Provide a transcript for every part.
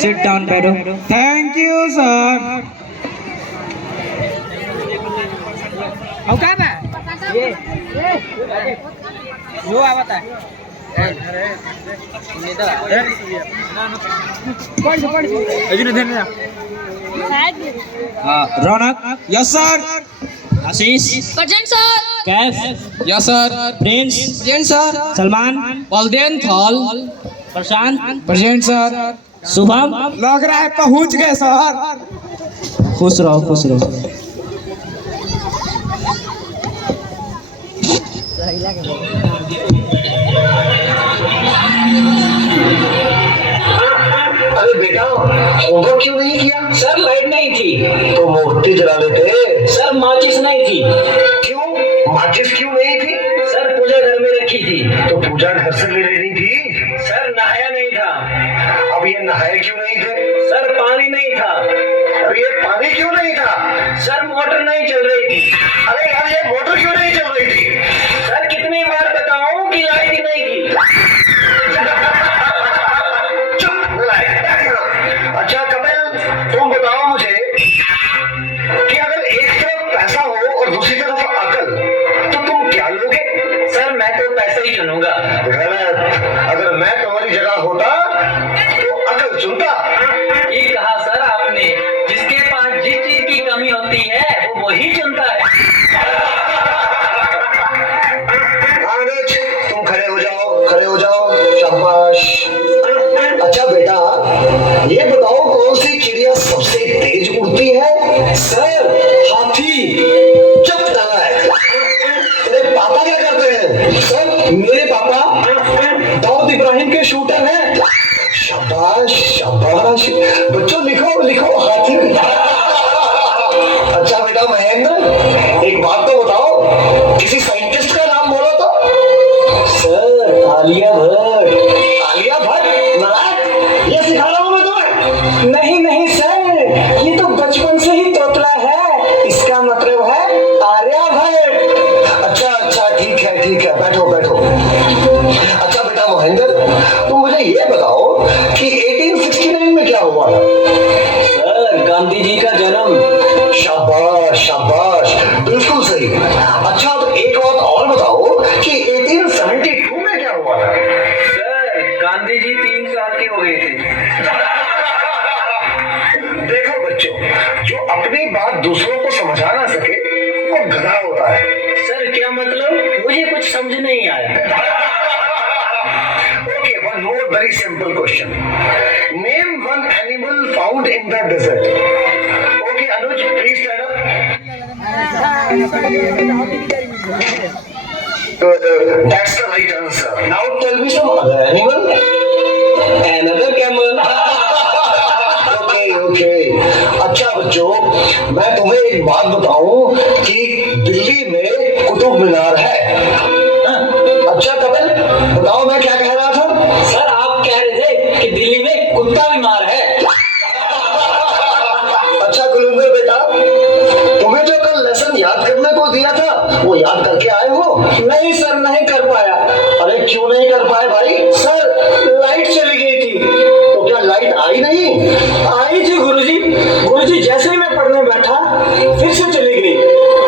Sit down, Pedro. Thank you, sir. औकात है ये जो आवत है Raunak, yes sir. Ashish Present sir. Kaif Yes sir. Prince Present sir. Salman बलदेन थॉल. Prashant Present sir. शुभम लग रहा है पहुंच गए सर. खुश रहो खुश रहो अरे बेटा होमवर्क क्यों नहीं किया? सर लाइट नहीं थी तो मोमबत्ती जला लेते। सर माचिस नहीं थी क्यों? माचिस क्यों नहीं थी? सर पूजा घर में रखी थी तो पूजा घर से ले लेनी थी। सर नहाया नहीं था अब ये नहाए क्यों नहीं थे? सर पानी नहीं था अब ये पानी क्यों नहीं था? सर मोटर नहीं चल रही थी अरे यार ये मोटर क्यों नहीं चल रही थी? सर कितनी बार बताऊं कि लाइट ही नहीं थी चुप नालायक। अच्छा कपिल तुम बताओ मुझे कि अगर एक तरफ पैसा हो और दूसरी तरफ अकल तो तुम क्या लोगे? सर मैं तो पैसा ही चुनूंगा गलत। अगर मैं तुम्हारी जगह होता तो अकल चुनता। ये कहा सर आपने जिसके पास जिस चीज की कमी होती है वो वही चुनता है अनुज तुम खड़े हो जाओ, खड़े हो जाओ। शाबाश। अच्छा बेटा ये बताओ कौन सी चिड़िया सबसे तेज उड़ती है? सर हाथी। चुप नालायक। तेरे पापा क्या करते हैं? सर मेरे पापा दाऊद इब्राहिम के शूटर हैं। शाबाश शाबाश। बच्चों लिखो लिखो हाथी। अच्छा बेटा महेंद्र एक बात तो बताओ किसी साइंटिस्ट का नाम बोलो तो। सर आलिया भट्ट। आलिया भट्ट? नालायक ये सिखा रहा हूं मैं तुम्हें। नहीं नहीं सर ये तो बचपन से ही तोतला है। इसका मतलब है आर्यभट्ट। अच्छा अच्छा ठीक है बैठो बैठो। अच्छा बेटा महेंद्र तुम मुझे ये बताओ कि 1869 में क्या हुआ था? सर गांधी जी का जन्म शाबाश शाबाश बिल्कुल सही। अच्छा तो एक बात और बताओ कि 1872 में क्या हुआ था? सर गांधी जी 3 साल के हो गए थे देखो बच्चों जो अपनी बात दूसरों को समझा ना सके वो गधा होता है। सर क्या मतलब मुझे कुछ समझ नहीं आया Okay, one more very simple question. Name one animal found in the desert. Okay, Anuj, please stand up. That's the right answer. Now tell me some other animal. Another camel. Okay. अच्छा बच्चों मैं तुम्हें एक बात बताऊं कि दिल्ली में कुतुब मीनार है। अच्छा कपिल बताओ मैं क्या कह रहा था? सर आप कह रहे थे कि दिल्ली में कुत्ता बीमार है अच्छा कुलविंदर बेटा तुम्हें जो कल लेसन याद करने को दिया था वो याद करके आए हो? नहीं सर नहीं कर पाया अरे क्यों नहीं कर पाए भाई? सर लाइट चली गई थी तो क्या लाइट आई नहीं? आई थी गुरुजी जैसे ही मैं पढ़ने बैठा फिर से चली गई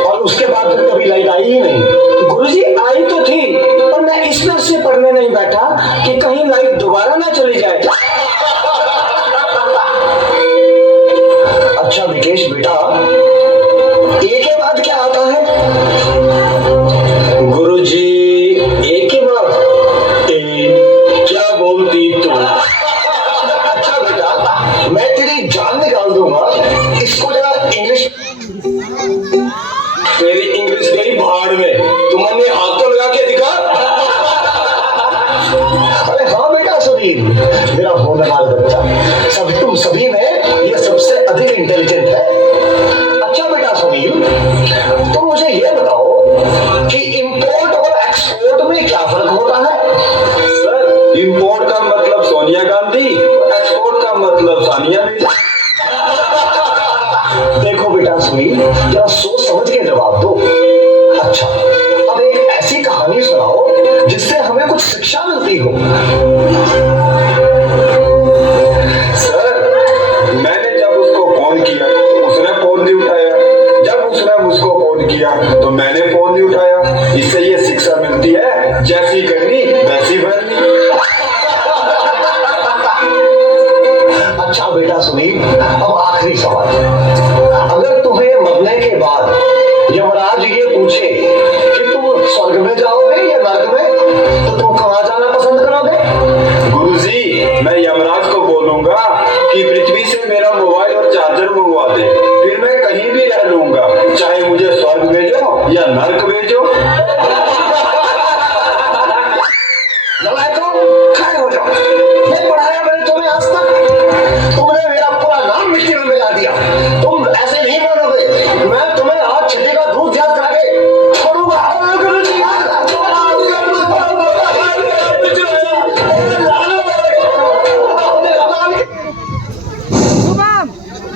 और उसके बाद फिर कभी लाइट आई ही नहीं? गुरुजी आई तो थी पर मैं इस तरह से पढ़ने नहीं बैठा कि कहीं लाइट दोबारा ना चली जाए अच्छा विकेश बेटा ए के बाद क्या आता है? गुरुजी एक ही बार क्या बोलती तू अच्छा बेटा मैं तेरी जान निकाल दूंगा। इसको जरा इंग्लिश। तेरी इंग्लिश गई भाड़ में तुमने हाथ तो लगा के दिखा अरे हाँ बेटा सुनील मेरा होनहार बच्चा तुम सभी में ये सबसे अधिक इंटेलिजेंट है। अच्छा बेटा सुनील तुम मुझे ये बताओ कि इंपोर्ट और एक्सपोर्ट में क्या फर्क होता है? सर इंपोर्ट का मतलब सोनिया गांधी एक्सपोर्ट का मतलब सानिया मिर्जा देखो बेटा सुनील जरा सोच समझ के जवाब दो। अच्छा अब एक ऐसी कहानी सुनाओ जिससे हमें कुछ शिक्षा मिलती हो। मंगवा दे, फिर मैं कहीं भी रह लूंगा, चाहे मुझे स्वर्ग भेजो या नर्क भेजो।